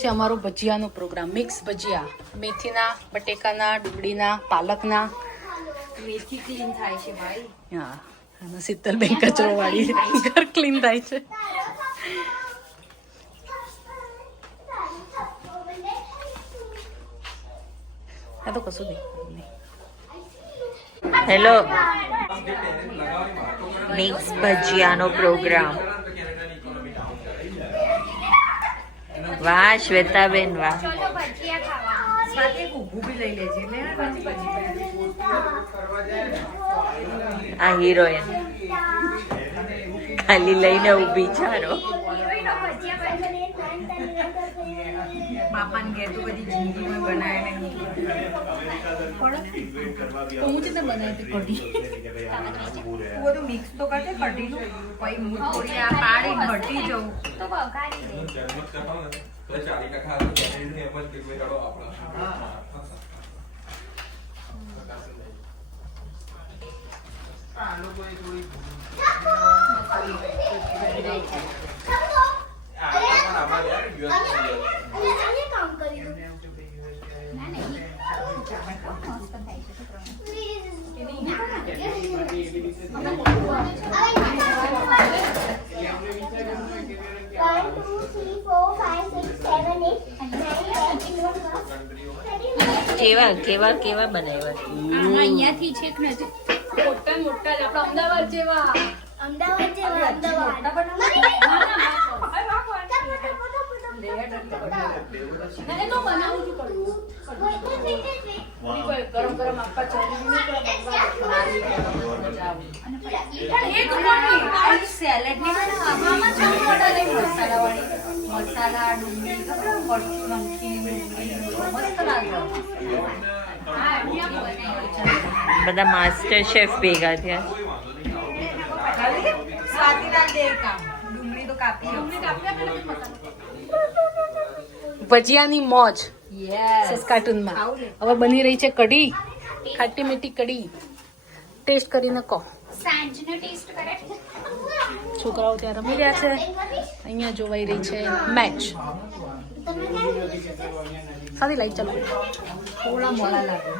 છે અમારો ભજીયાનો programme. Mix ભજીયા. મેથીના બટેકાના ડુંગળીના પાલકના. મેથી ક્લીન થાય છે ભાઈ. હા અને શીતલબેન કચરો વાળી ઘર ક્લીન થાય છે. આ તો કશું નહીં. હેલો મિક્સ ભજીયાનો પ્રોગ્રામ. વાહ શ્વેતાબેન વાહ. આ હિરોઈન. ખાલી લઈને ઊભી ચારો પાપાને ઘેર તો બધી જિંદગીમાં બનાવે નહીં. મિક્સ તો કરજે કઢીનું પછી થોડી આ પાડીને હટી જઉં ચાલી. ટકા એમ જ કેટલી કાઢો આપણા One, two, three, કેવા કેવા કેવા બનાવ્યા? અહીંયાથી છે મોટા મોટા ની અમદાવાદ જેવા. અમદાવાદ જેવા વાળી મસાલા ડુંગળી ડુંગળી મસ્ત લાગે બધા માસ્ટર શેફ ભેગા થયા. સ્વાતિના દે કામ ડુંગળી તો કાપી ભજીયાની મોજ. યસ કાર્ટૂનમાં હવે બની રહી છે કઢી. ખાટી મીઠી. કઢી. ટેસ્ટ કરીને કહો. છોકરાઓ ત્યાં રમી રહ્યા છે. અહીંયા જોવાઈ રહી છે મેચ સારી લાઈટ ચાલુ થોડા મોડા લાગે.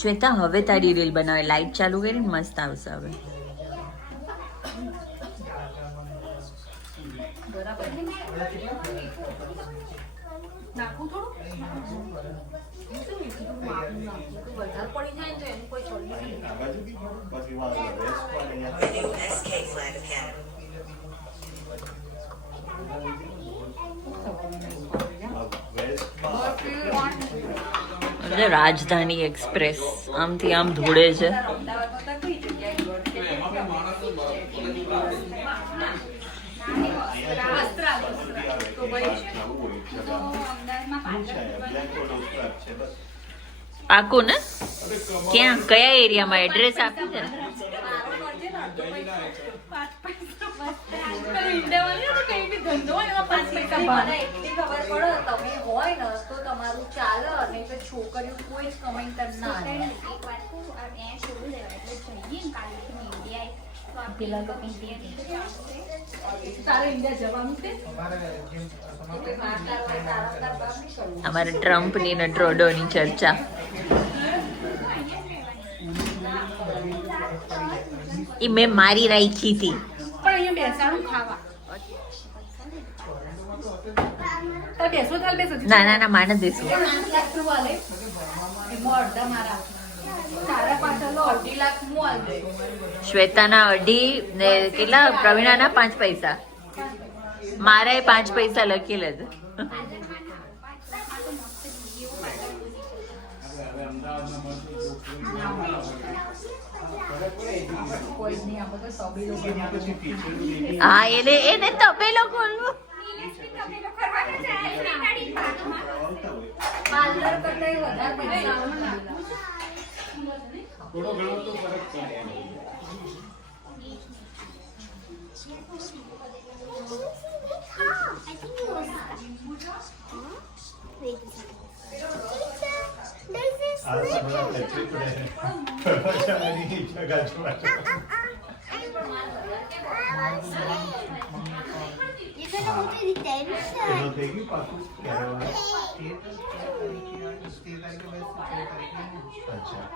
શ્વેતા હવે તારી રીલ બનાવે. લાઈટ ચાલુ કરીને મસ્ત આવશે હવે. રાજધાની એક્સપ્રેસ. આમથી આમ ધોળે છે. પાકું ને? ક્યાં? કયા એરિયામાં? એડ્રેસ આપ્યું છે છોકરીઓ કોઈ જ કમેન્ટ ના નહીં. કરવું. અમારે ટ્રમ્પની ને ટ્રોડોની ચર્ચા. એ મેં મારી રાખી હતી. પણ અહીંયા બેસાડું ખાવા. તારે બેસો. ના ના ના માને દેશું શ્વેતાના અઢી ને કેટલા? પ્રવીણાના પાંચ પૈસા. મારા પાંચ પૈસા લખી લેજે. હા, એને એને તપેલો ખોલવું પાર્લર કરતા વધારે Wait a second. There's this આ તમારા લચ્છી પડે જગા જોવા અચ્છા.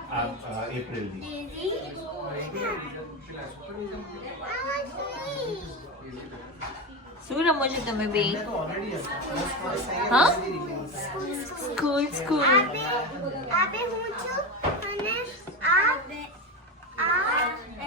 શું રમો છો તમે બે હા સ્કૂલ સ્કૂલ હું છું અને આ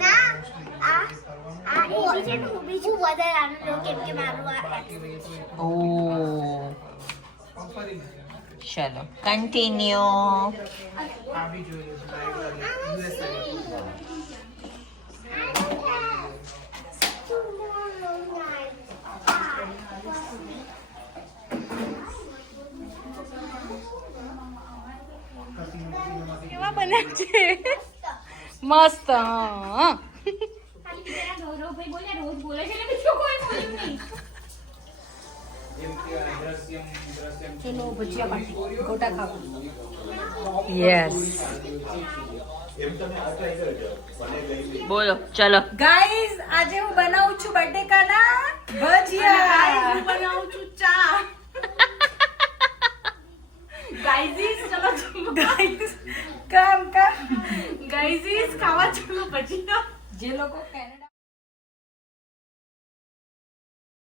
ના આ આ એ છે હું બી છું લો કેમ કે મારું આ ઓ. ચલો કન્ટિન્યુ કેવા બન્યા છે? મસ્ત હા. ચલો ભજીયા પાર્ટી ગોટા ખાવા. યસ બોલો ચલો. ગાઈઝ આજે હું બનાવું છું બટેકાના ભજીયા. હું બનાવું છું ચા ગાઈઝીસ ચલો કામ ખાવા ચલો પછી જે લોકો